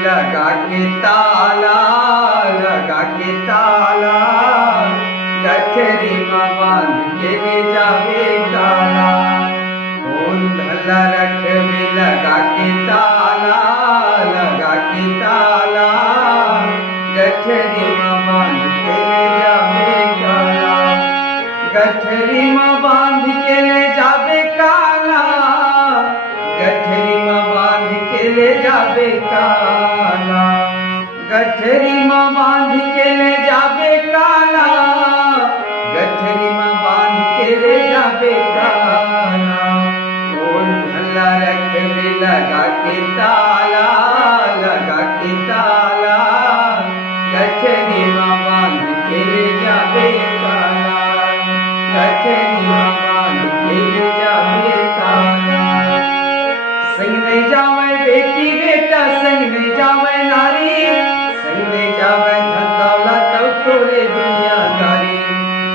लगा के ताला, लगा के ताला, गठरी में बांध के ले जावे काला। धला रख भी लगा के ताला, लगा के ताला, गठरी में बांध के ले जावे काला। गठरी में बांध के ले जावे काला, गठरी में बांध के ले जावे काला। गठरी में बांध के ले जावे काला, गठरी में बांध के ले जावे काला। धला रख भी लगा के ताला, लगा के ताला, गठरी में बांध के ले जावे काला। गठरी में बांध के ले जावे काला। संग में जावे बेटी बेटा, संग में जावे नारी, संग में जावे धन दौलत तोरे दुनियादारी।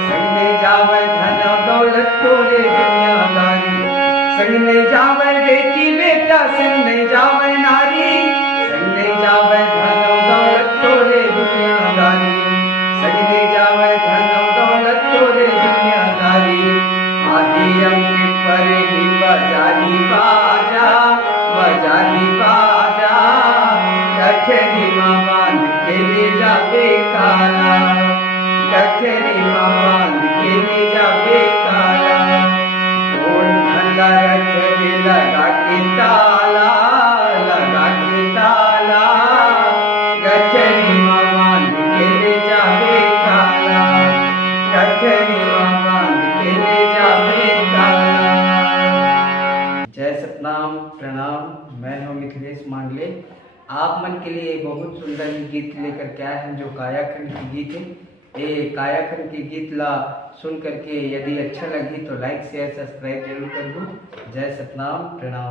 संग में जावे धन दौलत तोरे दुनियादारी। संग में जावे बेटी बेटा, संग में जावे नारी, संग में जावे धन दौलत तोरे दुनियादारी। संग में जावे धन दौलत तोरे दुनियादारी। आदि अंक पर ही बजारी बाजा, बजारी बाजा, गठरी में बांध के ले जावे काला। गठरी में बांध के ले जावे काला। धला रख भी लगा के ताला, लगा के ताला, गठरी में बांध के ले जावे काला। गठरी में बांध के ले जावे काला। जय सतनाम, प्रणाम। मैं हूँ मिथिलेश मांडले। आप मन के लिए बहुत सुंदर गीत लेकर के आए हैं, जो कायाखंड की गीत है। ये कायाखंड की गीत ला सुन करके यदि अच्छा लगी तो लाइक शेयर सब्सक्राइब जरूर कर दो। जय सतनाम, प्रणाम।